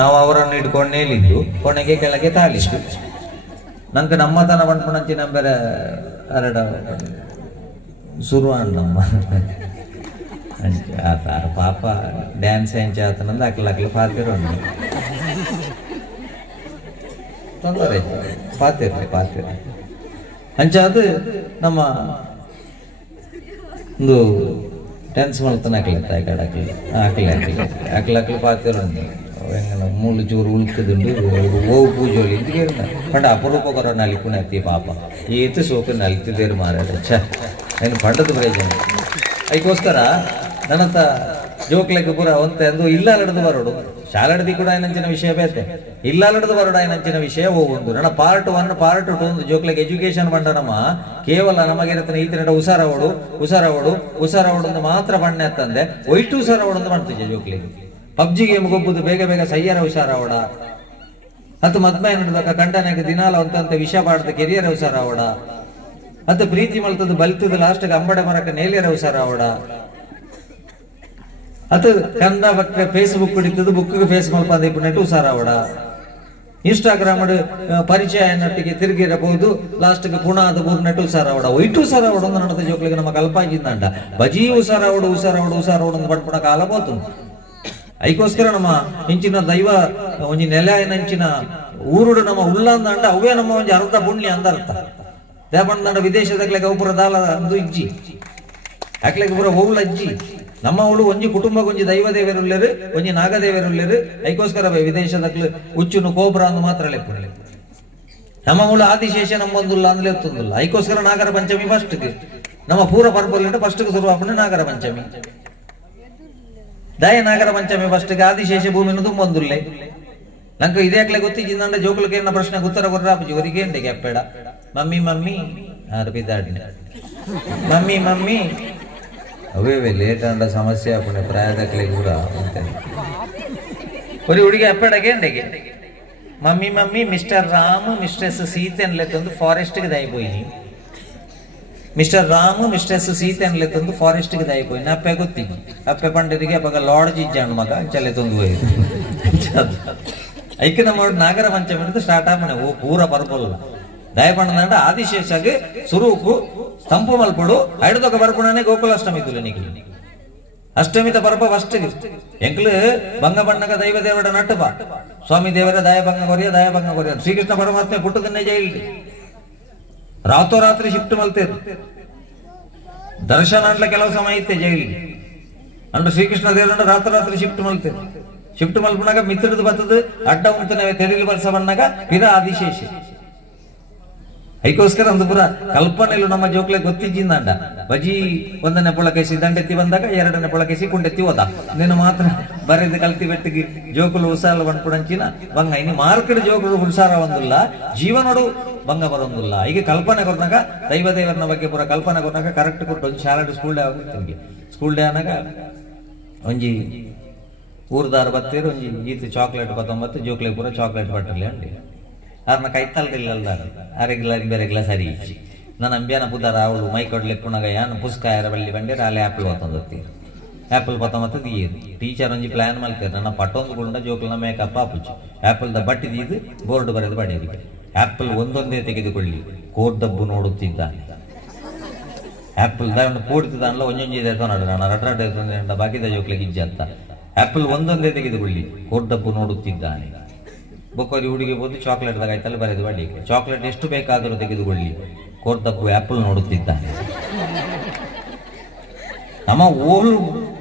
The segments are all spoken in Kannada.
ನಾವು ಅವರನ್ನು ಹಿಡ್ಕೊಂಡು ನೇಲಿದ್ದು ಕೊನೆಗೆ ಕೆಳಗೆ ತಾಳಿದ್ದು ನಂಗೆ ನಮ್ಮತನ ಬಂದ್ಪಣಂಚಿ ನಂಬರ ಅರಡ ಶುರು ನಮ್ಮ ಆತಾರ ಪಾಪ ಡ್ಯಾನ್ಸ್ ಹೆಂಚ ಆತನಂದು ಅಕ್ಲಕ್ಲು ಪಾತಿರೋಣ ತೊಂದರೆ ಪಾತಿರ್ಲಿ ಅಂಚ ಅದು ನಮ್ಮ ಒಂದು ಡ್ಯಾನ್ಸ್ ಮಾಡ್ತಾನೆ ಅಕ್ಲಕ್ಲು ಪಾತಿರೋಣ ಮೂಲು ಚೂರು ಉಳ್ಕದುಂಡು ಓವು ಪೂಜೋಳಿ ಅಂತ ಕೇಳಿದ ಪಂಡ ಅಪರೂಪ ಕೊರ ನಲಿಪುಣ ಅತ್ತಿ ಪಾಪ ಏತು ಸೋಕು ನಲಿತಿದ್ದೇರು ಮಾರಾಟ ಛ ಏನು ಪಂಡದ ಪ್ರಯೋಜನ ಅದಕ್ಕೋಸ್ಕರ ನನ್ನಂತ ಜೋಕ್ಲೆಗೆ ಪೂರ ಒಂತೆ ಅಂದು ಇಲ್ಲಡದು ಬರೋಡು ಶಾಲಡದಿ ಕೂಡ ಏನಂಚಿನ ವಿಷಯ ಬೇತೆ ಇಲ್ಲಡದು ಬರೋಡ ಏನಂಚಿನ ವಿಷಯ ಹೋಗುಂದು ನನ್ನ ಪಾರ್ಟ್ 1 ಪಾರ್ಟ್ 2 ಒಂದು ಜೋಕ್ಲೆಗೆ ಎಜುಕೇಶನ್ ಬಂಡ ನಮ್ಮ ಕೇವಲ ನಮಗಿರತನ ಈ ತರ ಉಸಾರವಡು ಮಾತ್ರ ಬಣ್ಣ ಎತ್ತಂದೆ ಒಯ್ಟು ಉಸಾರವಡು ಮಾಡ್ತಿದ್ದೆ ಜೋಕ್ಲೆಗೆ ಪಬ್ಜಿ ಗೇಮ್ ಗೊಬ್ಬುದು ಬೇಗ ಬೇಗ ಸಯ್ಯರ ಹುಷಾರಾವಡ ಹತ್ತು ಮದ್ಮೆ ನಡೆದಾಗ ಕಂಡನಾಗ ದಿನಾಲ ಅಂತ ವಿಷ ಪಾಡ್ದ ಕೆರಿಯರ ಹುಷಾರಾವಡ ಹತ್ತು ಪ್ರೀತಿ ಮಲ್ತದ ಬಲ್ತದ ಲಾಸ್ಟ್ಗೆ ಅಂಬಡೆ ಮರಕ ನೇಲಿಯರ ಹುಷಾರಾವಡ ಅದು ಕಂದ ಬಕ್ಕ ಫೇಸ್ಬುಕ್ ಹಿಡಿತದ ಬುಕ್ಗೆ ಫೇಸ್ ಮಲ್ಪದ ಇಪ್ಪ ನೆಟ್ಟು ಹುಷಾರಾವಡ ಇನ್ಸ್ಟಾಗ್ರಾಮ್ ಪರಿಚಯ ನಟ್ಟಿಗೆ ತಿರುಗಿರಬಹುದು ಲಾಸ್ಟ್ಗೆ ಪುನಃ ಅದು ಮೂರು ನೆಟ್ಟು ಹುಷಾರಾವಡ ಒಯ್ಟು ಹುಷಾರಾವಡ ಒಂದು ನಡೆದ ಜೋಕ್ಲಿಗೆ ನಮ್ಮ ಕಲ್ಪಾಗಿದ್ದಂಡ ಬಜಿ ಹುಷಾರಾವಡು ಒಂದು ಬಡ್ಪುಣ ಕಾಲ ಬೋತು ಅದಕ್ಕೋಸ್ಕರ ನಮ್ಮ ಇಂಚಿನ ದೈವ ಒಂಜಿ ನೆಲೆ ನಂಚಿನ ಊರುಡು ನಮ್ಮ ಉಳ್ಳಂದಂಡ ಅವೇ ನಮ್ಮ ಒಂಜಿ ಅರ್ಧ ಪುಣ್ಯ ಅಂದರ್ಥ ದೇಪಂಡ ವಿದೇಶದಾಗ್ಲೆಗೆ ಒಬ್ಬರ ದಾಲ ಅಂದು ಇಜ್ಜಿ ಹಾಕ್ಲೆಗೆ ಪೂರ ಹೋಗ್ಲ ಅಜ್ಜಿ ನಮ್ಮ ಅವಳು ಒಂಜಿ ಕುಟುಂಬಕ್ಕೆ ಒಂಜಿ ದೈವ ದೇವರುಳ್ಳರು ಒಂಜಿ ನಾಗದೇವರುಳ್ಳರು ಅದಕ್ಕೋಸ್ಕರ ವಿದೇಶದಾಗ್ಲು ಹುಚ್ಚುನು ಕೋಬ್ರ ಅಂದು ಮಾತ್ರ ಲೆಪ್ಪುರಲಿ ನಮ್ಮ ಅವಳು ಆದಿಶೇಷ ನಮ್ಮೊಂದುಲ್ಲ ಅಂದ್ಲೆ ಎತ್ತೊಂದಿಲ್ಲ ಅದಕ್ಕೋಸ್ಕರ ನಾಗರ ಪಂಚಮಿ ಫಸ್ಟ್ಗೆ ನಮ್ಮ ಪೂರ ಪರ್ಪಲ್ ಫಸ್ಟ್ಗೆ ಶುರುವಾಪಣೆ ನಾಗರ ಪಂಚಮಿ ದಯ ನಾಗರ ಪಂಚಮಿ ಫಸ್ಟ್ಗೆ ಆದಿಶೇಷ ಭೂಮಿನ ತುಂಬೊಂದುಲ್ಲೆ ನಂಗೆ ಇದೇಕ್ಲೆ ಗೊತ್ತಿದ್ದಂಡ ಜೋಕುಲಕ್ಕೆ ಏನ ಪ್ರಶ್ನೆ ಉತ್ತರ ಕೊರ್ರಾಪುಜಿ ಅವರಿಗೆ ಎಂಡೆ ಕೆಪ್ಪೇಡ ಮಮ್ಮಿ ಅರ್ಬಿದಾಡಿ ಮಮ್ಮಿ ಅವೇ ಲೇಟ್ ಅಂಡ ಸಮಸ್ಯೆ ಆಪಣೆ ಪ್ರಾಯದಕ್ಲೆ ಕೂಡ ഒരു ಹುಡುಗಿ ಅಪ್ಪೆಡಗೆ ಎಂಡೆಗೆ mummy mister Ram mistress Sita ಅನ್ಲೆತ್ತೊಂದು ಫಾರೆಸ್ಟ್ಗೆ ದಯಪೋಯಿ ಮಿಸ್ಟರ್ ರಾಮ್ ಮಿಸ್ಟ್ರೆಸ್ ಸೀತೆ ಅನ್ಲೆತ್ತೊಂದು ಫಾರೆಸ್ಟ್ಗೆ ದಯಪೋಯಿ ಅಪ್ಪೆ ಗೊತ್ತಿ ಅಪ್ಪೆ ಪಂಡರಿಗೆ ಅಪ್ಪಾಗ ಲಾಡ್ಜ್ ಇಜ್ಜಾಣ ಮಗ ಚಲೆ ತೊಂದು ಹೋಯ್ತು ಐಕೆ ನಮ್ಮ ನಾಗರ ಪಂಚಮಿ ಸ್ಟಾರ್ಟ್ ಆಪಣೆ ಓ ಪೂರ ಬರ್ಬಲ್ಲ ದಯಪಂಡ ಆದಿಶೇಷಗೆ ಸುರೂಪು ಸ್ತಂಪು ಮಲ್ಪಡು ಐಡದೊಕ್ಕ ಬರ್ಪಣನೆ ಗೋಕುಲಾಷ್ಟಮಿ ತುಲನಿಗೆ ಅಷ್ಟಮಿತ ಪರ್ಪ ಫಸ್ಟ್ ಎಂಕ್ಲು ಬಂಗ ಬಣ್ಣಗ ದೈವ ದೇವರ ನಟ್ಟಪ ಸ್ವಾಮಿ ದೇವರ ದಯಭಂಗ ಕೊರಿಯ ಶ್ರೀಕೃಷ್ಣ ಪರಮಾತ್ಮೆ ಪುಟ್ಟದನ್ನೇ ಜೈಲಿ ರಾತ್ರೋರಾತ್ರಿ ಶಿಫ್ಟ್ ಮಲ್ತೇರು ದರ್ಶನ ಅಂಟ್ಲ ಕೆಲವು ಸಮಯ ಇತ್ತೆ ಜೈಲಿ ಅಂದ್ರೆ ಶ್ರೀಕೃಷ್ಣ ದೇವರನ್ನ ರಾತ್ರೋರಾತ್ರಿ ಶಿಫ್ಟ್ ಮಲ್ಪನಾಗ ಮಿತ್ರದು ಬರ್ತದ ಅಡ್ಡ ಉಂಟನವೆ ತೆರಿಲು ಬರ್ಸ ಬಣ್ಣಗ ಪಿರ ಆದಿಶೇಷ ಅದಕ್ಕೋಸ್ಕರ ಒಂದು ಪುರ ಕಲ್ಪನೆಲು ನಮ್ಮ ಜೋಕ್ಲೆ ಗೊತ್ತಿದ್ದಿಂದಂಡ ಬಜಿ ಒಂದನೇ ಪೊಳಕೇಸಿ ದಂಡೆತ್ತಿ ಬಂದಾಗ ಎರಡನೇ ಪೊಳಕೇಸಿ ಕುಂಡೆತ್ತಿ ಹೋದ ನೀನು ಮಾತ್ರ ಬರೆದು ಕಲ್ತಿ ಬೆಟ್ಟಿಗೆ ಜೋಕುಲು ಉಸಾಲ ಬಂದ್ಪುಡಂಚಿನ ಬಂಗ ಇನ್ನು ಮಾರ್ಕೆಟ್ ಜೋಕುಲು ಉಸಾರ ಒಂದಿಲ್ಲ ಜೀವನೋಡು ಬಂಗ ಬರೋದಿಲ್ಲ ಈಗ ಕಲ್ಪನೆ ಕೊರ್ನಾಗ ದೈವ ದೇವರನ ಬಗ್ಗೆ ಪುರ ಕಲ್ಪನೆ ಕೊರ್ನಾಗ ಕರೆಕ್ಟ್ ಕೊಟ್ಟು ಒಂದು ಶಾಲೆ ಸ್ಕೂಲ್ ಡೇ ಅನ್ನಾಗ ಒಂಜಿ ಊರ್ದಾರ ಬತ್ತೀರು ಒಂಜಿ ಈತ ಚಾಕ್ಲೇಟ್ 19 ಜೋಕ್ಲೆ ಪೂರ ಚಾಕ್ಲೇಟ್ ಬಟ್ಟರ್ಲಿ ಅಂಡಿ ಅವ್ರನ್ನ ಕೈತಲ್ದಿಲ್ಲ ಅರೆಗಿಲ್ಲ ಬೇರೆಗಿಲ್ಲ ಸರಿ ಇಚ್ಚಿ ನಾನು ಅಂಬ್ಯಾನ ಪುದಾರ ಅವಳು ಮೈ ಕೊಡ್ಲಿಕ್ಕುನಾಗ ಯಾನು ಪುಸ್ಕಾಯರ ಬಳ್ಳಿ ಬಂದಿರ ಅಲ್ಲಿ ಆ್ಯಪಲ್ ಹೊತ್ತೊಂದತ್ತೀರು ಆ್ಯಪಲ್ 19 ದೀರು ಟೀಚರ್ ಒಂಜಿ ಪ್ಲಾನ್ ಮಾಡ್ತೀರು ನನ್ನ ಪಟ್ಟೊಂದು ಕೂಡ ಜೋಕ್ಲನ ಮೇಕಪ್ ಆಪುಚ್ಚು ಆ್ಯಪಲ್ದ ಬಟ್ಟಿದೀದು ಬೋರ್ಡ್ ಬರೆದು ಬಡಿಯರಿಗೆ ಆ್ಯಪಲ್ ಒಂದೊಂದೇ ತೆಗೆದುಕೊಳ್ಳಿ ಕೋರ್ದಬ್ಬು ನೋಡುತ್ತಿದ್ದಾನೆ ಆ್ಯಪಲ್ ದ ಕೂಡ್ತಿದ್ದಾನಲ್ಲ ಒಂಜೊಂಜಿ ಇದೆ ನೋಡು ನಾನು ರಟ್ರಾಟ ಬಾಕಿದ ಜೋಕ್ಲಿಗೆ ಇಜ್ಜ ಅಂತ ಆ್ಯಪಲ್ ಒಂದೊಂದೇ ತೆಗೆದುಕೊಳ್ಳಿ ಕೋರ್ದಬ್ಬು ನೋಡುತ್ತಿದ್ದಾನೆ ಬೊಕ್ಕೋರಿ ಹುಡುಗಿ ಬೋದು ಚಾಕ್ಲೇಟ್ದಾಗ ಆಯ್ತಲ್ಲ ಬರೆದು ಬಡಿ ಚಾಕ್ಲೇಟ್ ಎಷ್ಟು ಬೇಕಾದರೂ ತೆಗೆದುಕೊಳ್ಳಿ ಕೋರ್ದಬ್ಬು ಆ್ಯಪಲ್ ನೋಡುತ್ತಿದ್ದಾನೆ ನಮ್ಮ ಓಳು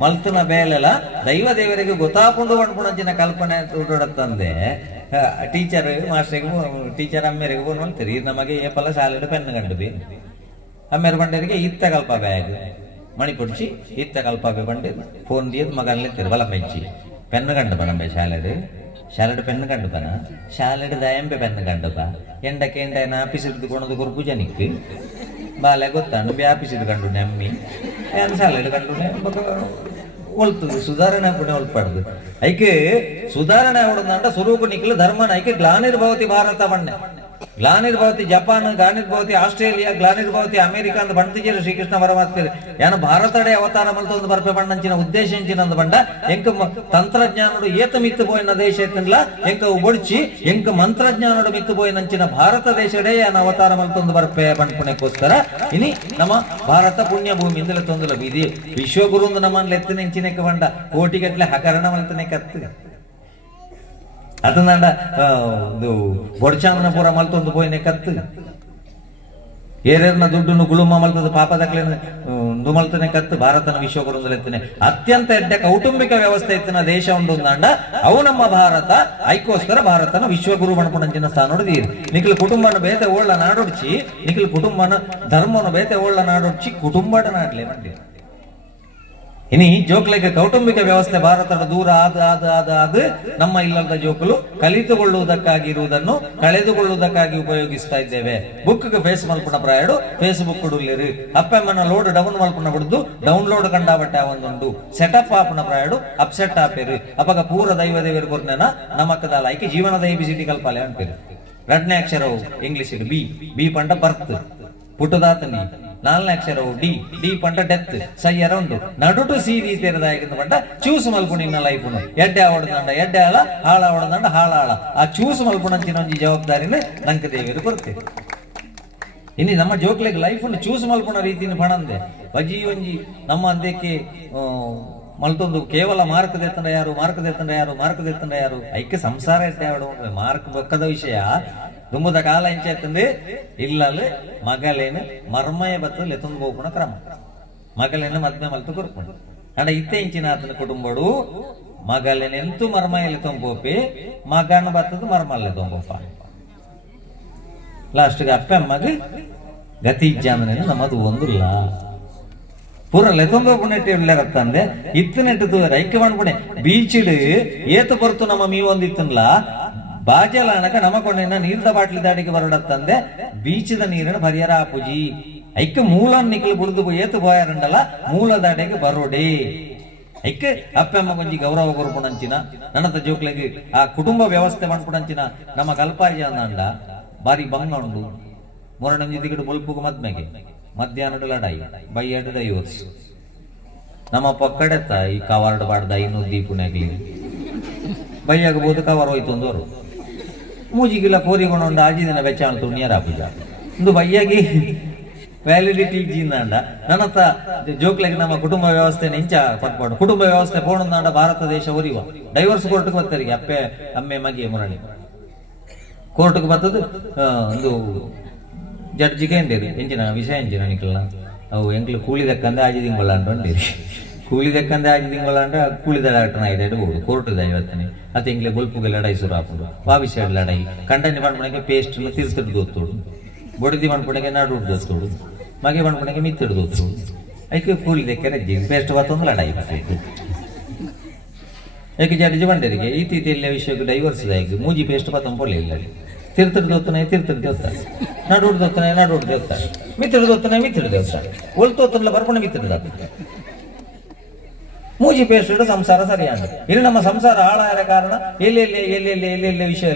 ಮಲ್ತನ ಬೇಲೆಲ್ಲ ದೈವ ದೇವರಿಗೆ ಗೊತ್ತಾಕೊಂಡು ಬಂದ್ಪುಣಂಚಿನ ಕಲ್ಪನೆ ತಂದೆ ಟೀಚರ್ ಮಾಸ್ಟರ್ಗೆ ಟೀಚರ್ ಅಮ್ಮೇರಿಗೆ ಫೋನ್ ಮಾಡ್ತೀರಿ ಇದು ನಮಗೆ ಏಪಲ್ಲ ಶಾಲೆಡ್ ಪೆನ್ ಕಂಡು ಬಿ ಅಮ್ಮೇರ ಬಂಡರಿಗೆ ಇತ್ತ ಕಲ್ಪ ಬ್ಯಾಗ್ ಮಣಿ ಪುಡ್ಚಿ ಇತ್ತ ಕಲ್ಪ ಬೇ ಬಂಡಿ ಫೋನ್ ದಿಯದ್ ಮಗನ್ಲೆ ತಿರುವಲ ಮೆಚ್ಚಿ ಪೆನ್ ಕಂಡು ಬನಂಬೆ ಶಾಲೆಡ್ ಪೆನ್ ಕಂಡು ಬನ ಶಾಲೆಡ್ ದಯಂಬೆ ಪೆನ್ ಕಂಡು ಬಾ ಎಂಡಕ್ಕೆ ಆಫೀಸ್ ಹಿಡಿದುಕೊಂಡು ಕೊರ್ಪು ಜನಿಕ್ ಬಾಲೆ ಗೊತ್ತಾಂಡು ಬಿ ಆಫೀಸ್ ಹಿಡ್ಕೊಂಡು ನೆಮ್ಮಿ ಏನ್ ಶಾಲೆಡ್ ಕಂಡು ಒಳ್ತದು ಸುಧಾರಣೆ ಪುಣ್ಯ ಒಳ್ಪಡ್ದು ಐಕೆ ಸುಧಾರಣೆ ಅವಡಂಡ ಸ್ವರೂಪ ನಿಕ್ಲು ಧರ್ಮನ ಐಕೆ ಗ್ಲಾನಿರ್ಭವತಿ ಭಾರತ ಬಣ್ಣೆ ಗ್ಲಾನಿರ್ಭವತಿ ಜಪಾನ್, ಗ್ಲಾನಿರ್ಭವತಿ ಆಸ್ಟ್ರೇಲಿಯಾ, ಗ್ಲಾನಿರ್ಭವತಿ ಅಮೆರಿಕಾ ಅಂತ ಬಂದಿದ್ದೀರಿ ಶ್ರೀಕೃಷ್ಣ ಪರಮಾತ್ಮರು ಏನು ಭಾರತಡೆ ಅವತಾರ ಮಲ್ತೊಂದು ಬರ್ಪೆ ಬಣ್ಣಂಚಿನ ಉದ್ದೇಶ ಎಂಚಿನಂದು ಬಂಡ ಎಂಕ ತಂತ್ರಜ್ಞಾನಡು ಏತ ಮಿತ್ತು ಪೋಯಿನ ದೇಶ ಎತ್ತಿನ್ಲ ಎಂಕ ಬೊಡ್ಚಿ ಎಂಕ ಮಂತ್ರಜ್ಞಾನಡು ಮಿತ್ತು ಪೋಯಿನಂಚಿನ ಭಾರತ ದೇಶಡೆ ಏನು ಅವತಾರ ಮಲ್ತೊಂದು ಬರ್ಪೆ ಬಣ್ಪುಣಕ್ಕೋಸ್ಕರ ಇನಿ ನಮ್ಮ ಭಾರತ ಪುಣ್ಯ ಭೂಮಿ ಇಂದಲೇ ತೊಂದಲ ಬೀದಿ ವಿಶ್ವಗುರು ನಮ್ಮಲ್ಲಿ ಎತ್ತಿನ ಎಂಚಿನಕ್ಕೆ ಬಂಡ ಕೋಟಿಗಟ್ಲೆ ಹಕರಣ ಮಲ್ತನೆ ಕತ್ತು ಅದನ್ನ ಬೊಡ್ಚಾಂದನ ಪೂರ ಮಲ್ತೊಂದು ಪೋಯಿನ ಕತ್ತು ಏರೇರ್ನ ದುಡ್ಡು ಗುಳುಮ ಮಲ್ತದ ಪಾಪದಕ್ಲೆ ಮಲ್ತನೆ ಕತ್ತು ಭಾರತನ ವಿಶ್ವಗುರುಂದಲೆತ್ತನೆ ಅತ್ಯಂತ ಎಡ್ಡೆ ಕೌಟುಂಬಿಕ ವ್ಯವಸ್ಥೆ ಇತ್ತಿನ ದೇಶ ಉಂಡೊಂದಾಂಡ ಅವು ನಮ್ಮ ಭಾರತ ಐಕೋಸ್ಕರ ಭಾರತನ ವಿಶ್ವಗುರು ಬಣಪುಣಂಚಿನ ಸ್ಥಾನ ನಿಖಿಲ್ ಕುಟುಂಬನ ಬೇತೆ ಓಳ್ಳ ನಾಡೊಡ್ಚಿ ನಿಖಿಲ್ ಕುಟುಂಬನ ಧರ್ಮನ ಬೇತೆ ಓಳ್ಳ ನಾಡೊಡ್ಚಿ ಕುಟುಂಬಡ ನಾಡ್ಲೆ ಮಂಡಿ ಇನಿ ಜೋಕ್ಲೆಗೆ ಕೌಟುಂಬಿಕ ವ್ಯವಸ್ಥೆ ಭಾರತದ ದೂರ ಆದ ನಮ್ಮ ಇಲ್ಲದ ಜೋಕುಲು ಕಲಿತುಕೊಳ್ಳುವುದಕ್ಕಾಗಿರುವುದನ್ನು ಕಳೆದುಕೊಳ್ಳುವುದಕ್ಕಾಗಿ ಉಪಯೋಗಿಸ್ತಾ ಇದ್ದೇವೆ. ಬುಕ್ಗೆ ಫೇಸ್ ಮಲ್ಪುಣ ಪ್ರಾಯಡು ಫೇಸ್ಬುಕ್ ಕೊಡುಲ್ಲಿರು ಅಪ್ಪಮ್ಮನ ಲೋಡ್ ಡೌನ್ ಮಲ್ಪುಣ ಬಿಡುದು ಡೌನ್ಲೋಡ್ ಕಂಡಾಬಟ್ಟೆ ಒಂದುಂಡು ಸೆಟಪ್ ಆಪ್ನ ಪ್ರಾಯಡು ಅಪ್ಸೆಟ್ ಆಪೇರು ಅಪಗ ಪೂರ ದೈವ ದೇವರು ಕೊರ್ನೆನ ನಮಕ್ಕದ ಲೈಕ್ ಜೀವನದ ABCD ಕಲ್ಪಾಲೆ ಅಂಪೇರು. ಎರಡನೇ ಅಕ್ಷರವು ಇಂಗ್ಲಿಷ್ ಬಿ, ಬಿ ಪಂಡ ಬರ್ತ್ ಪುಟ್ಟದಾತನಿ. ನಾಲ್ನೇ ಅಕ್ಷರವು ಡಿ, ಡಿ ಪಂಡ ಡೆತ್ ಸೈ ಅರೌಂಡ್ ನಡುಟು ಸಿ ರೀತಿಯದಾಗಿಂದ ಪಂಡ ಚೂಸ್ ಮಲ್ಪುಣಿನ ಲೈಫ್ನು ಎಡ್ಡೆ ಆವಡದಂಡ ಎಡ್ಡೆ ಆಳ ಹಾಳ ಆವಡದಂಡ ಹಾಳ ಆಳ ಆ ಚೂಸ್ ಮಲ್ಪುಣಂಚಿನ ಒಂಜಿ ಜವಾಬ್ದಾರಿನ ನಂಕ ದೇವರು ಕೊಡ್ತೇವೆ. ಇನ್ನು ನಮ್ಮ ಜೋಕ್ಲೆಗ್ ಲೈಫ್ ಚೂಸ್ ಮಲ್ಪುಣ ರೀತಿನ ಪಣಂದೆ ಬಜಿ ಒಂಜಿ ನಮ್ಮ ಅಂದಕ್ಕೆ ಮಲ್ತೊಂದು ಕೇವಲ ಮಾರ್ಕ್ ದೆತ್ತಂಡ ಯಾರು ಐಕ್ಯ ಸಂಸಾರ ಮಾರ್ಕ್ ಬಕ್ಕದ ವಿಷಯ ದುಂಬುದ ಕಾಲ ಎಂಚೆತ್ತಂದ್ರೆ ಇಲ್ಲಲ್ಲಿ ಮಗಲೇನು ಮರ್ಮಯ ಬತ್ತಲ್ಲಿ ಎತ್ತೊಂದು ಹೋಗ್ಕೊಣ ಕ್ರಮ ಮಗಲೇನು ಮದ್ಮೆ ಮಲ್ತು ಕೊರ್ಕೊಂಡು ಅಂಡ ಇತ್ತೆ ಇಂಚಿನ ಆತನ ಕುಟುಂಬಡು ಮಗಲೇನೆಂತು ಮರ್ಮಯಲ್ಲಿ ತೊಂಬೋಪಿ ಮಗನ ಬತ್ತದ ಮರ್ಮಲ್ಲೇ ತೊಂಬೋಪ ಲಾಸ್ಟ್ಗೆ ಅಪ್ಪ ಅಮ್ಮಗೆ ಗತಿ ಇಜ್ಜಾಂದ್ರೆ ನಮ್ಮದು ಒಂದಿಲ್ಲ ಪೂರ ಲೆತೊಂಬೋಪುಣೆಟ್ಟಿ ಇಲ್ಲರತ್ತಂದೆ ಇತ್ತನೆಟ್ಟು ಐಕ್ಯ ಮಾಡ್ಬಿಣೆ ಬೀಚಿಡು ಏತು ಬರ್ತು ನಮ್ಮ ಮೀವೊಂದಿತ್ತನ್ಲ ಬಾಜಲಾನಕ ನಮಕೊಂಡ ನೀರ್ದ ಬಾಟ್ಲಿ ದಾಡಿಗೆ ಬರಡತ್ತಂದೆ ಬೀಚದ ನೀರಿನ ಪರಿಹಾರ ಆಪುಜಿ ಐಕ್ಯ ಮೂಲ ನಿಖಲ್ ಬುಡ್ದು ಏತು ಬೋಯಾರಂಡಲ್ಲ ಮೂಲ ದಾಡಿಗೆ ಬರೋಡಿ ಐಕ್ಯ ಅಪ್ಪಮ್ಮ ಕೊಂಚಿ ಗೌರವ ಕೊರ್ಪುಣಂಚಿನ ನನ್ನದ ಜೋಕ್ಲೆಗೆ ಆ ಕುಟುಂಬ ವ್ಯವಸ್ಥೆ ಮಾಡ್ಪುಣಂಚಿನ ನಮ್ಮ ಕಲ್ಪಾರಿ ಅಂದ ಬಾರಿ ಬಂಗ ಉಂಡು ಮೊರನಂಜಿ ದಿಗಡು ಬೊಲ್ಪುಗು ಮದ್ಮೆಗೆ ಮಧ್ಯಾಹ್ನದ ಲಡಾಯಿ ಬೈಯಡ್ ಡೈವರ್ಸ್ ನಮ್ಮ ಪಕ್ಕಡೆತ್ತ ಈ ಕವಾರ್ಡ್ ಬಾಡ್ದ ಇನ್ನೂ ದೀಪುಣೆಗ್ಲಿ ಬೈಯಾಗಬಹುದು ಕವರ್ ಹೋಯ್ತು ಒಂದವರು ಮೂಜಿಗಿಲ್ಲ ಕೋರಿಗೊಂಡು ಆಜಿದಿನ ಬೆಚ್ಚ ಅಂತ ನಿಯರ್ ಆಪುಜ ಒಂದು ಬೈಯಾಗಿ ವ್ಯಾಲಿಡಿಟಿ ಇಜ್ಜಿಂದ ನನ್ನತ್ತ ಜೋಕ್ಲೆಗೆ ನಮ್ಮ ಕುಟುಂಬ ವ್ಯವಸ್ಥೆ ಇಂಚ ಪಟ್ಪಾಡು ಕುಟುಂಬ ವ್ಯವಸ್ಥೆ ಪೋಣಂದಾಂಡ ಭಾರತ ದೇಶ ಒರಿವ ಡೈವರ್ಸ್ ಕೋರ್ಟ್ಗೆ ಬರ್ತಾರಿಗೆ ಅಪ್ಪೆ ಅಮ್ಮೆ ಮಗಿ ಮುರಳಿ ಕೋರ್ಟ್ಗೆ ಬರ್ತದು ಒಂದು ಜಡ್ಜಿಗೆ ಎಂದೇರಿ ಎಂಚಿನ ವಿಷಯ ಎಂಚಿನ ನಿಕ್ಕಲ್ಲ ಅವು ಎಂಕ್ಲು ಕೂಲಿ ದಕ್ಕಂದೆ ಆಜಿ ತಿಂಗಳ ಅಂಟೇರಿ ಕೂಲಿ ದಕ್ಕಂದೆ ಆಜಿ ತಿಂಗಳ ಅಂದ್ರೆ ಕೂಲಿ ದಡಾಟನ ಇದೆ ಹೋಗುದು ಕೋರ್ಟ್ ಇದೆ ಇವತ್ತನೇ ಅತ ಇಂಗ್ಲೆ ಬೊಲ್ಪುಗೆ ಲಡಾಯಿ ಶುರು ಹಾಕೋದು ಬಾವಿಸೈಡ್ ಲಡಾಯಿ ಕಂಟನಿ ಮಾಡ್ಬಿಡಕ್ಕೆ ಪೇಸ್ಟ್ ತಿರ್ಸಿಟ್ಟು ದೋತ್ತೋಡು ಬೊಡಿದಿ ಮಾಡ್ಬಿಡಕ್ಕೆ ನಾಡು ದೋಸ್ತೋಡು ಮಗೆ ಮಾಡ್ಬಿಡಕ್ಕೆ ಮಿತ್ತಿಡು ದೋತ್ತೋಡು ಐಕೆ ಕೂಲಿ ದಕ್ಕೆ ರಜ್ಜಿ ಪೇಸ್ಟ್ ಬತ್ತೊಂದು ಲಡಾಯಿ ಬರ್ತೈತೆ ಯಾಕೆ ಜಡ್ಜಿ ಬಂಡರಿಗೆ ಈ ರೀತಿಯಲ್ಲಿ ವಿಷಯಕ್ಕೆ ಡೈವರ್ಸ್ ಆಗಿ ಮೂಜಿ ಪೇಸ್ಟ್ ಬತ್ತೊಂದು ಪೊಳ್ಳೆ ಇಲ್ಲ ತಿರ್ತಿರು ದೋತ್ತನೆ ದೋತ್ತಾರೆ ನಾಡು ದೋತ್ತನೆ ದೋತ್ತಾರೆ ಮಿತ್ತಿಡು ದೋತ್ತಾರೆ ಒಲ್ತೋತ್ತಲ್ಲ ಬರ್ಕೊಂಡು ಮಿತ್ತಿಡ್ದ ಮೂಜಿ ಪೇಸ್ಟ್ ಸಂಸಾರ ಸರಿಯಾದ ಇಲ್ಲಿ ನಮ್ಮ ಸಂಸಾರ ಹಾಳಾದ ಕಾರಣ ಎಲ್ಲೆಲ್ಲಿ ವಿಷಯ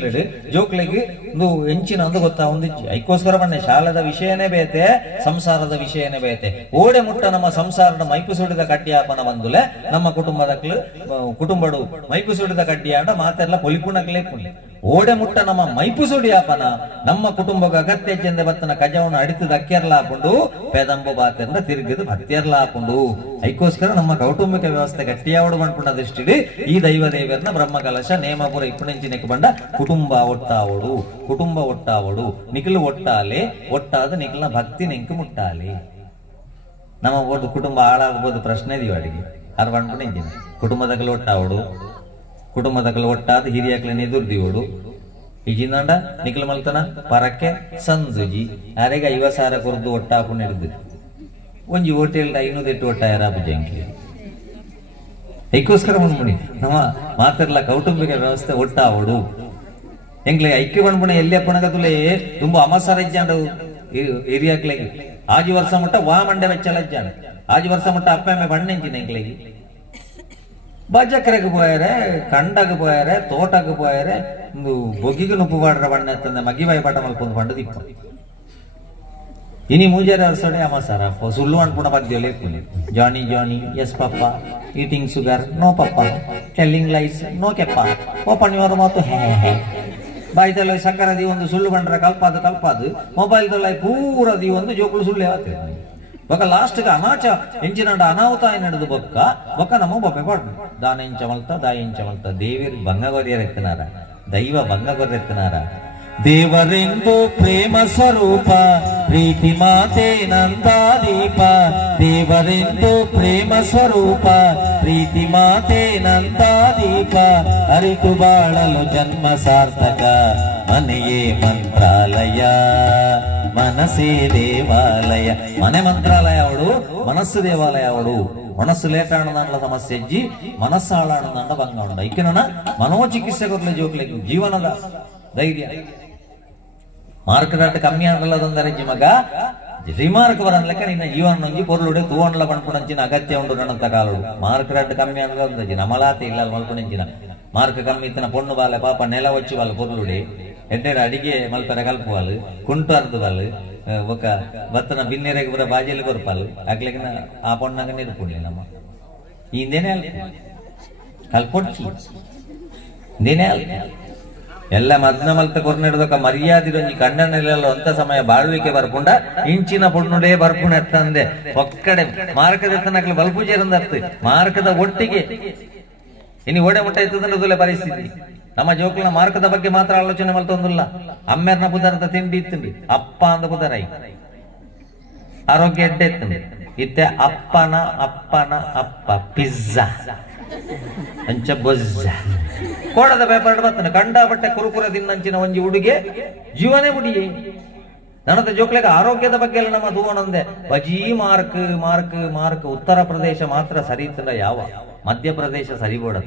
ಜೋಕ್ಲೆಗೆ ಒಂದು ಹೆಂಚಿನ ಒಂದು ಗೊತ್ತಾ ಒಂದು ಐಕೋಸ್ಕರ ಬನ್ನೆ ಶಾಲದ ವಿಷಯನೇ ಬೇತೆ ಸಂಸಾರದ ವಿಷಯನೇ ಬೇತೆ ಓಡೆ ಮುಟ್ಟ ನಮ್ಮ ಸಂಸಾರದ ಮೈಪು ಸುಡಿದ ಕಡ್ಡಿಯಾಪನ ಬಂದುಲೆ ನಮ್ಮ ಕುಟುಂಬಡು ಮೈಪು ಸುಡಿದ ಕಡ್ಡಿಯಾಡ ಮಾತೆಲ್ಲ ಪೊಲಿಪುಣಕ್ಲೇ ಪುಣ್ಯ ಓಡೆ ಮುಟ್ಟ ನಮ್ಮ ಮೈಪು ಸುಡಿಯಾಪನ ನಮ್ಮ ಕುಟುಂಬಕ್ಕೆ ಅಗತ್ಯ ಚೆಂದ ಬತ್ತನ ಕಜವನ್ನು ಅಡಿತದ ಅಕ್ಕೆರ್ಲ ಹಾಕೊಂಡು ಪೆದಂಬು ಬಾತೆಂದ ತಿರುಗಿದು ಭಕ್ತಿಯರ್ಲ ಹಾಕೊಂಡು ಐಕೋಸ್ಕರ ನಮ್ಮ ಕೌಟುಂಬಿಕ ವ್ಯವಸ್ಥೆ ಗಟ್ಟಿಯಾವಡು ಮಾಡ್ಕೊಂಡ ದೃಷ್ಟಿಡಿ ಈ ದೈವ ದೇವರನ್ನ ಬ್ರಹ್ಮಕಲಶ ನೇಮಪುರ ಇಪ್ಪುಣೆಂಚಿನಕ್ಕೆ ಬಂಡ ಕುಟುಂಬ ಒಟ್ಟಾವಡು ನಿಖಿಲು ಒಟ್ಟಾಲೆ ಒಟ್ಟಾದ ನಿಖಿಲ್ನ ಭಕ್ತಿ ನೆಂಕು ಮುಟ್ಟಾಲೆ ನಮ್ಮ ಒಂದು ಕುಟುಂಬ ಹಾಳಾಗಬಹುದು ಪ್ರಶ್ನೆ ದಿವಾಡಿಗೆ ಅರ್ ಬಂಡ್ಪುಣೆಂಚಿನ ಕುಟುಂಬದಕಲು ಒಟ್ಟಾದ ಹಿರಿಯಕ್ಲೆ ಎದುರ್ದಿವೋಡು ಈಜಿಂದ ನಿಖಿಲ್ ಮಲ್ತನ ಪರಕ್ಕೆ ಸಂದುಜಿ ಅರೆಗ 50,000 ಕೊರ್ದು ಒಟ್ಟಾಪು ನಡೆದು ಒಂಜಿ ಹೋಟೆಲ್ 508 ಒಟ್ಟಾಯರ ಬುಜಂಕಿ ಐಕೋಸ್ಕರ ಬಂದ್ಬಿಡಿ ನಮ್ಮ ಮಾತಿರ್ಲ ಕೌಟುಂಬಿಕ ವ್ಯವಸ್ಥೆ ಒಟ್ಟಾವಡು ಎಂಗ್ಲೆ ಐಕ್ಯ ಬಂದ್ಬಿಡ ಎಲ್ಲಿ ಅಪ್ಪಣಗದುಲೆ ತುಂಬಾ ಅಮಸಾರಜ್ಜಾಂಡ ಹಿರಿಯಕ್ಲೆಗೆ ಆಜಿ ವರ್ಷ ಮುಟ್ಟ ವಾ ಮಂಡೆ ವೆಚ್ಚಲಜ್ಜಾನ ಆಜಿ ವರ್ಷ ಮುಟ್ಟ ಅಪ್ಪ ಬಣ್ಣೆಂಚಿನ ಎಂಗ್ಲೆಗೆ ಬಜಕ್ರೆಗೆ പോയാರೆ ಕಂಡಗೆ പോയാರೆ ತೋಟಕ್ಕೆ പോയാರೆ ಒಂದು ಬೊಗ್ಗಿಗೆ ನುಪ್ಪು ಬಾಡ್ರ ಬಣ್ಣ ಎತ್ತಂದೆ ಮಗ್ಗಿ ಬಾಯಿ ಪಾಠ ಮಲ್ಕೊಂಡು ಬಂಡು ದಿಪ್ಪ ಇನಿ ಮೂಜಾರೆ ಅರ್ಸೋಡೆ ಅಮ್ಮ ಸರ ಸುಳ್ಳು ಅನ್ಪುಣ ಪದ್ಯ ಲೇಪುನಿ Johnny Johnny yes papa eating sugar no papa telling lies no ಕೆಪ್ಪ ಓಪನ್ ಯುವರ್ ಮಾತು ಹೇ ಹೇ ಬಾಯ್ತಲ್ಲ ಸಕ್ಕರದಿ ಒಂದು ಸುಳ್ಳು ಬಂಡ್ರೆ ಕಲ್ಪಾದು ಮೊಬೈಲ್ ತೊಲ್ಲ ಪೂರದಿ ಒಂದು ಜೋಕುಳು ಸುಳ್ಳು ಯಾವತ್ತೆ ಬೊಕ್ಕ ಲಾಸ್ಟ್ಗೆ ಅಮಾಚ ಎಂಚಿನಂಡ ಅನಾಹುತ ನಡೆದು ಬೊಕ್ಕ ನಮ್ಮ ಬೊಬ್ಬೆ ಪಾಡ್ದು ದಾನ ಇಂಚ ಮಲ್ತ ದೇವಿರ್ ಭಂಗಗೊರೆತ್ತಿನಾರ ದೈವ ಭಂಗಗೊರೆತ್ತಿನಾರ ದೇವರೆಂದು ಪ್ರೇಮ ಸ್ವರೂಪ ಪ್ರೀತಿ ಮಾತೆ ನಂದಾದೀಪ ದೇವರೆಂದು ಪ್ರೇಮ ಸ್ವರೂಪ ಪ್ರೀತಿ ಮಾತೆ ನಂದಾದೀಪ ಅರಿತು ಬಾಳಲು ಜನ್ಮ ಸಾರ್ಥಕ ಮನೆಯೇ ಮಂತ್ರಾಲಯ ಮನಸ್ಸೇ ದೇವಾಲಯ ಮನೆ ಮಂತ್ರಾಲಯ ಅವಳು ಮನಸ್ಸು ದೇವಾಲಯ ಅವಳು ಮನಸ್ಸು ಲೇಟಾಣದ ಸಮಸ್ಯೆ ಅಜ್ಜಿ ಮನಸ್ಸು ಹಾಳಾಣದ ಭಂಗ ಉಂಡ ಇಕ್ಕಿನ ಮನೋಚಿಕಿತ್ಸೆ ಕೊಡ್ಲೆ ಜೋಕ್ಲಿಕ್ಕೆ ಜೀವನದ ಧೈರ್ಯ ಮಾರ್ಕ್ ದಾಟ್ ಕಮ್ಮಿ ಆಗಲ್ಲದಂದರೆ ಮಗ ರಿಮಾರ್ಕ್ ಬರನ್ಲೆಕ್ಕ ನಿನ್ನ ಜೀವನ ನೊಂಜಿ ಪೊರ್ಲುಡೆ ತೂವಣ್ಣ ಪಣ್ಪುಣಂಚಿನ ಅಗತ್ಯ ಉಂಟು ನನ್ನಂತ ಕಾಲುಡು ಮಾರ್ಕ್ ದಾಟ್ ಕಮ್ಮಿ ಆಗಲ್ಲದಂಜಿ ನಮಲಾತೆ ಇಲ್ಲ ಮಲ್ಪುಣಂಚಿನ ಮಾರ್ಕ್ ಕಮ್ಮಿ ಇತ್ತಿನ ಪೊಣ್ಣು ಬಾಲೆ ಪಾಪ ನೆಲ ಒಚ್ಚಿ ಬಾಲ್ ಪೊರ್ಲುಡೆ ಎಡ್ಡೆಡ ಅಡಿಗೆ ಮಲ್ಪರ ಕಲ್ಪುವಲ್ ಕುಂಟು ಅರ್ದುವಲ್ ಒಕ್ಕ ಭತ್ತನ ಬಿನ್ನೆರೆಗೆ ಬರ ಬಾಜಿಯಲ್ಲಿ ಕೊರ್ಪಲ್ ಆಗ್ಲಿಕ್ಕೆ ಆ ಪೊಣ್ಣಾಗ ನಿರುಪುಣಿ ನಮ್ಮ ಹಿಂದೇನೆ ಅಲ್ಪ ಕಲ್ಪೊಡ್ಚಿ ಹಿಂದೇನೆ ಅಲ್ಪ ಎಲ್ಲ ಮದ್ನ ಮಲ್ತ ಕೊರ್ನೆಡ್ದೊಕ್ಕ ಮರ್ಯಾದಿರೊಂಜಿ ಕಣ್ಣನೆಲ್ಲ ಅಂತ ಸಮಯ ಬಾಳ್ವಿಕೆ ಬರ್ಪುಂಡ ಇಂಚಿನ ಪೊಣ್ಣುಡೇ ಬರ್ಪುಣ ಎತ್ತಂದೆ ಒಕ್ಕಡೆ ಮಾರ್ಕದ ಎತ್ತನಕ್ಲು ಬಲ್ಪೂಜೆರಂದರ್ತು ಮಾರ್ಕದ ಒಟ್ಟಿಗೆ ಇನ್ನು ಓಡೆ ಮುಟ್ಟ ಎತ್ತದಲ್ಲ ಪರಿಸ್ಥಿತಿ ನಮ್ಮ ಜೋಕ್ಲನ ಮಾರ್ಕದ ಬಗ್ಗೆ ಮಾತ್ರ ಆಲೋಚನೆ ಮಲ್ತೊಂದಿಲ್ಲ ಅಮ್ಮೆರ್ನ ಬುಧರದ ತಿಂಡಿ ಇತ್ತಂಡಿ ಅಪ್ಪ ಅಂದ ಬುಧರೈ ಆರೋಗ್ಯ ಎಡ್ಡೆ ಎತ್ತಂಡಿ ಇತ್ತೆ ಅಪ್ಪನ ಅಪ್ಪ ಪಿಜ್ಜಾ ಅಂಚ ಬೊಜ್ಜ ಕೋಡದ ಪೇಪರ್ ಬರ್ತಾನೆ ಕಂಡಾಪಟ್ಟೆ ಕುರುಕುರ ದಿನಂಚಿನ ಒಂಜಿ ಹುಡುಗೆ ಜೀವನೇ ಮುಡಿಯೇ ನನ್ನದ ಜೋಕ್ಲೆಗ ಆರೋಗ್ಯದ ಬಗ್ಗೆ ಎಲ್ಲ ನಮ್ಮ ತೂವನೊಂದೆ ಬಜಿ ಮಾರ್ಕ್ ಉತ್ತರ ಪ್ರದೇಶ ಮಾತ್ರ ಸರಿ ಇತ್ತಂಡ ಯಾವ ಮಧ್ಯಪ್ರದೇಶ ಸರಿಬೋಡ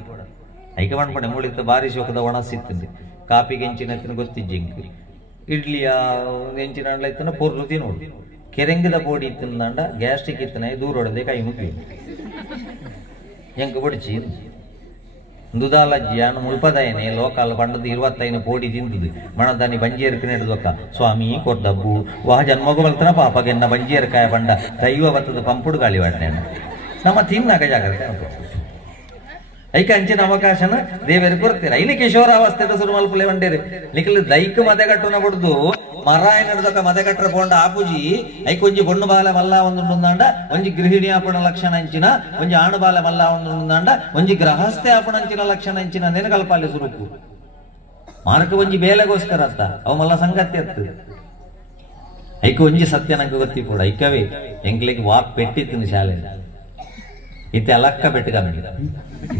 ಐಕೆ ಮಾಡ್ಕೊಂಡೆ ಮುಳಿತು ಬಾರಿ ಶೋಕದ ಒಣಸಿತ್ತಂದೆ ಕಾಪಿಗೆ ಎಂಚಿನ ಎತ್ತಿನ ಗೊತ್ತಿಜ್ಜಿಂಕ್ ಇಡ್ಲಿಯ ಎಂಚಿನ ಅಂಡ್ಲ ಇತ್ತನ ಪೊರ್ಲು ತಿನ್ನೋಡು ಕೆರೆಂಗದ ಪೋಡಿ ಇತ್ತಂದ ಗ್ಯಾಸ್ಟ್ರಿಕ್ ಇತ್ತನ ದೂರೋಡದೆ ಕೈ ಮುಗಿ ಎಂಕ ಬಡಿಚಿ ದುದಾಲಜ್ಜಿಯನ್ನು ಮುಳ್ಪದಾಯನೆ ಲೋಕಾಲ್ ಪಂಡದು 25 ಪೋಡಿ ತಿಂದುದು ಮಣದಾನಿ ಬಂಜಿಯರ್ಕ ನೆಡ್ದೊಕ್ಕ ಸ್ವಾಮಿ ಕೊರ್ದಬ್ಬು ವಾಹ ಜನ್ಮಗು ಬಲ್ತನ ಪಾಪಗೆನ್ನ ಬಂಜಿಯರ್ಕಾಯ ಪಂಡ ದೈವ ಬತ್ತದ ಪಂಪುಡು ಗಾಳಿ ವಾಡ್ನೇನು ನಮ್ಮ ತಿನ್ನಾಗ ಜಾಗ್ರತೆ ಐಕ ಅಂಚಿನ ಅವಕಾಶನ ದೇವರು ಕೊಡ್ತೀರ ಇಲ್ಲಿ ಕಿಶೋರಾವಸ್ಥೆ ಶುರು ಮಲ್ಪಲೆ ಬಂಡೇರಿ ನಿಖಲ್ ದೈಕ ಮದೆಗಟ್ಟುನ ಬಡ್ದು ಮರ ಏನಡ್ದೊಕ್ಕ ಮದೆಗಟ್ರ ಪೋಂಡ ಆಪುಜಿ ಐಕ ಒಂಜಿ ಬೊಣ್ಣು ಬಾಲೆ ಮಲ್ಲ ಒಂದುಂಡಾಂಡ ಒಂಜಿ ಗೃಹಿಣಿ ಆಪಣ ಲಕ್ಷಣ ಅಂಚಿನ ಒಂಜಿ ಆಣು ಬಾಲೆ ಮಲ್ಲ ಒಂದುಂಡಾಂಡ ಒಂಜಿ ಗ್ರಹಸ್ಥೆ ಆಪಣ ಅಂಚಿನ ಲಕ್ಷಣ ಅಂಚಿನ ನೆನಕಲ್ಪಾಲೆ ಸುರುಕು ಮಾರ್ಕ ಒಂಜಿ ಬೇಲೆಗೋಸ್ಕರ ಅತ್ತ ಅವ ಮಲ್ಲ ಸಂಗತಿ ಅತ್ತು ಐಕ ಒಂಜಿ ಸತ್ಯ ನಂಗೆ ಗೊತ್ತಿ ಕೂಡ ಐಕವೇ ಎಂಕ್ಲಿಗೆ ವಾಕ್ ಪೆಟ್ಟಿತ್ತು ಶಾಲೆ ಇತ್ತೆ ಅಲಕ್ಕ ಪೆಟ್ಟು ಕಮ್ಮಿ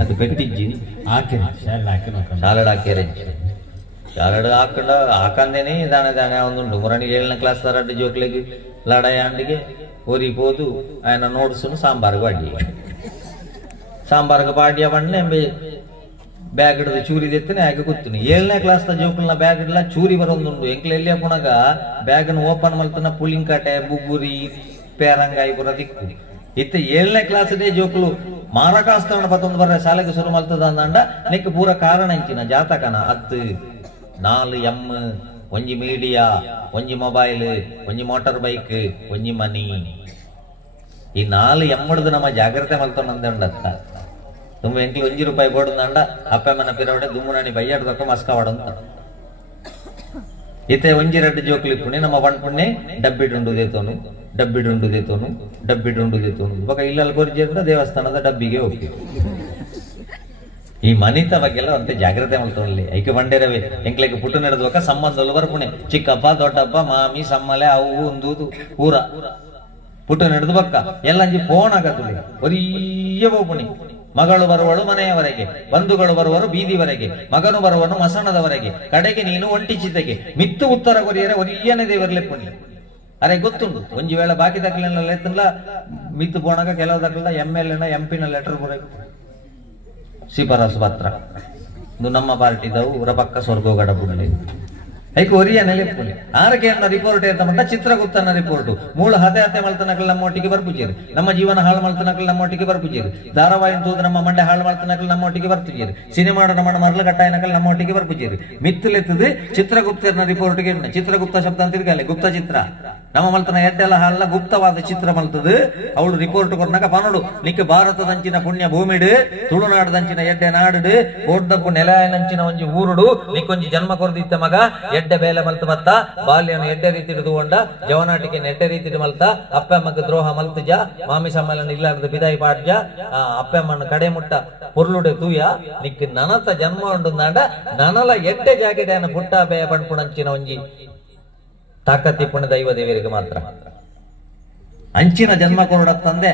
ಅದು ಪೆಟ್ಟಿಜ್ಜಿ ಶಾಲೆಡ್ ಹಾಕ್ಯಾರೆ ಶಾಲೆಡ್ ಹಾಕೊಂಡ ಹಾಕಂದೇನೆ ದಾನೆ ಒಂದುಂಟು ಮುರಣಿ 7ನೇ ಕ್ಲಾಸ್ ತರಡ್ಡು ಜೋಕ್ಲಿಗೆ ಲಡಾಯಾಂಡಿಗೆ ಓರಿಪೋದು ఆయన ನೋಡ್ಸುನು ಸಾಂಬಾರ್ಗ ಪಾಡ್ಯ ಬಣ್ಣೆ ಬ್ಯಾಗ್ ಹಿಡಿದು ಚೂರಿ ತೆತ್ತನೆ ಹಾಗೆ ಕೂತೀನಿ 7ನೇ ಕ್ಲಾಸ್ ಜೋಕಲ್ನ ಬ್ಯಾಗ್ ಹಿಡ್ಲ ಚೂರಿ ಬರೋದುಂಟು ಎಂಕ್ಲ ಎಲ್ಲಿಯ ಪುಣಗ ಬ್ಯಾಗ್ನ ಓಪನ್ ಮಲ್ತನ ಪುಳಿಂಕಾಟೆ ಬುಗುರಿ ಪೇರಂಗಾಯಿ ಪುರ ದಿಕ್ಕು ಇತ್ತ 7ನೇ ಕ್ಲಾಸ್ ದೇ ಜೋಕುಲು ಮಾರಕಾಸ್ತರಣ ಪತ್ತೊಂದು ಬರ್ರೆ ಶಾಲೆಗೆ ಶುರು ಮಲ್ತದ ಅಂದಂಡ ನೆಕ್ ಪೂರ ಕಾರಣ ಇಂಚಿನ ಜಾತಕನ 4 ಎಮ್ ಒಂಜಿ ಮೀಡಿಯಾ ಒಂಜಿ ಮೊಬೈಲ್ ಒಂಜಿ ಮೋಟಾರ್ ಬೈಕ್ ಒಂಜಿ ಮನಿ ಈ 4 ಎಮ್ಮಡ್ದು ನಮ್ಮ ಜಾಗ್ರತೆ ಮಲ್ತೊಂದಂದತ್ತ ತುಂಬ ಎಂಕ್ಲಿ ₹1 ಬೋಡುಂದಂಡ ಅಪ್ಪ ಮನ ಪಿರವಡೆ ದುಮ್ಮುನನಿ ಬಯ್ಯಾಡ್ದೊಕ್ಕ ಮಸ್ಕ ವಾಡಂತ ಇತ್ತೆ ಒಂಜಿ 2 ಜೋಕ್ಲಿಪ್ಪುಣಿ ನಮ್ಮ ಪಂಡ್ಪುಣ್ಣೆ ಡಬ್ಬಿಡುಂಡು ದೇತೋನು ಇವಾಗ ಇಲ್ಲಲ್ಲಿ ಕೊರ್ಜಿಂದ ದೇವಸ್ಥಾನದ ಡಬ್ಬಿಗೆ ಹೋಗ್ತೀವಿ ಈ ಮನಿತ ಬಗ್ಗೆಲ್ಲ ಅಂತ ಜಾಗ್ರತೆ ಮಲ್ತೊಳ್ಳಿ ಐಕೆ ಬಂಡೇರವೆ ಎಂಕ್ಲೆಗೆ ಪುಟ್ಟು ನಡೆದುವಾಗ ಸಂಬಂಧಗಳು ಬರ್ಪುಣೆ ಚಿಕ್ಕಪ್ಪ ದೊಡ್ಡಪ್ಪ ಮಾಮಿ ಸಮ್ಮಲೆ ಅವು ಒಂದು ಊರ ಪುಟ್ಟು ನಡೆದು ಬಕ್ಕ ಎಲ್ಲ ಅಂಜಿ ಫೋನ್ ಆಗತ್ತುಳಿ ಒರಿಯ ಹೋಗ್ಪುಣಿ ಮಗಳು ಬರುವಳು ಮನೆಯವರೆಗೆ ಬಂಧುಗಳು ಬರುವರು ಬೀದಿವರೆಗೆ ಮಗನು ಬರುವನು ಮಸಣದವರೆಗೆ ಕಡೆಗೆ ನೀನು ಒಂಟಿಚಿದ್ದಗೆ ಮಿತ್ತು ಉತ್ತರ ಕೊರಿಯರೆ ಒರಿಯನೇ ದೇವರ್ಲೆಪ್ಪುಣಿ ಅರೆ ಗೊತ್ತುಂಟು ಒಂಜಿ ವೇಳೆ ಬಾಕಿ ದಕ್ಕಲೆಲ್ಲ ಎತ್ತಲ್ಲ ಮಿತ್ತು ಪೋಣಾಗ ಕೆಲವು ದಕ್ಕಲ ML MP ಲೆಟರ್ ಬರ ಶಿಫಾರಸು ಪತ್ರ ಇದು ನಮ್ಮ ಪಾರ್ಟಿದವು ಊರ ಪಕ್ಕ ಸ್ವರ್ಗೋಗಡ ಬುಡ್ಲೆ ಐಕ್ ಒರಿಯನ ಲೆಪ್ಪುಲಿ ಆರಕೆಯನ್ನ ರಿಪೋರ್ಟ್ ಏರ್ತಮಂಟ ಚಿತ್ರಗುಪ್ತನ ರಿಪೋರ್ಟ್ ಮೂಲ ಹತೆ ಮಲ್ತನಕಲ್ ನಮ್ಮ ಒಟ್ಟಿಗೆ ಬರ್ಪುಜೇರಿ ನಮ್ಮ ಜೀವನ ಹಾಳು ಮಲ್ತನಕಲ್ ನಮ್ಮ ಒಟ್ಟಿಗೆ ಬರ್ಪುಜೇರಿ ಧಾರಾವಾಹಿ ತೂದು ನಮ್ಮ ಮಂಡೆ ಹಾಳು ಮಲ್ತನಕಲ್ ನಮ್ಮ ಒಟ್ಟಿಗೆ ಬರ್ಪುಜೇರಿ ಸಿನಿಮಾಡ ನಮ್ಮ ಮರಳ ಕಟ್ಟಾಯನಕಲ್ ನಮ್ಮ ಒಟ್ಟಿಗೆ ಬರ್ಪುಜೇರಿ ಮಿತ್ತಲೆತ್ತದು ಚಿತ್ರಗುಪ್ತನ ರಿಪೋರ್ಟ್ಗೆ ಚಿತ್ರಗುಪ್ತ ಶಬ್ದ ಅಂತ ತಿರ್ಗಲೆ ಗುಪ್ತ ಚಿತ್ರ ನಮ್ಮ ಮಲ್ತನ ಎಡ್ಡೆಲ್ಲ ಹಾಳ ಗುಪ್ತವಾದ ಚಿತ್ರ ಮಲ್ತದು ಅವಳು ರಿಪೋರ್ಟ್ ಕೊಡ್ನಾಗ ಪನೋಡು ನಿಕ್ಕೆ ಭಾರತದಂಚಿನ ಪುಣ್ಯ ಭೂಮಿಡು ತುಳುನಾಡದಂಚಿನ ಎಡ್ಡೆ ನಾಡು ಕೋಡ್ದಪ್ಪು ನೆಲಾಯನಂಚಿನ ಒಂಜಿ ಊರುಡು ನಿಕ್ಕೊಂಜಿ ಜನ್ಮ ಕೊರದಿತ್ತ ಮಗ ಎಡ್ಡೆ ಬೇಲೆ ಮಲ್ತ ಬತ್ತ ಬಾಲ್ಯನ ಎಡ್ಡೆ ರೀತಿ ಹಿಡಿದುಕೊಂಡ ಜವನಾಟಿಕೆ ಎಡ್ಡೆ ರೀತಿ ಮಲ್ತ ಅಪ್ಪಮ್ಮಗ ದ್ರೋಹ ಮಲ್ತಜ ಮಾಮಿ ಸಮ್ಮೇಳನ ಇಲ್ಲಾರ್ದ ಬಿದಾಯಿ ಪಾಡ್ಜ ಅಪ್ಪಮ್ಮನ ಕಡೆ ಮುಟ್ಟ ಪೊರ್ಲುಡೆ ತೂಯ ನಿಕ್ ನನತ ಜನ್ಮ ಉಂಡು ನಾಡ ನನಲ ಎಡ್ಡೆ ಜಾಗೆಡೆಯನ್ನ ಪುಟ್ಟ ಬೇಯ ಪಣ್ಪುಣಂಚಿನ ಒಂಜಿ ತಾಕತ್ತಿಪ್ಪಣ ದೈವ ದೇವರಿಗೆ ಮಾತ್ರ ಅಂಚಿನ ಜನ್ಮ ಕೊರಡತ್ತಂದೆ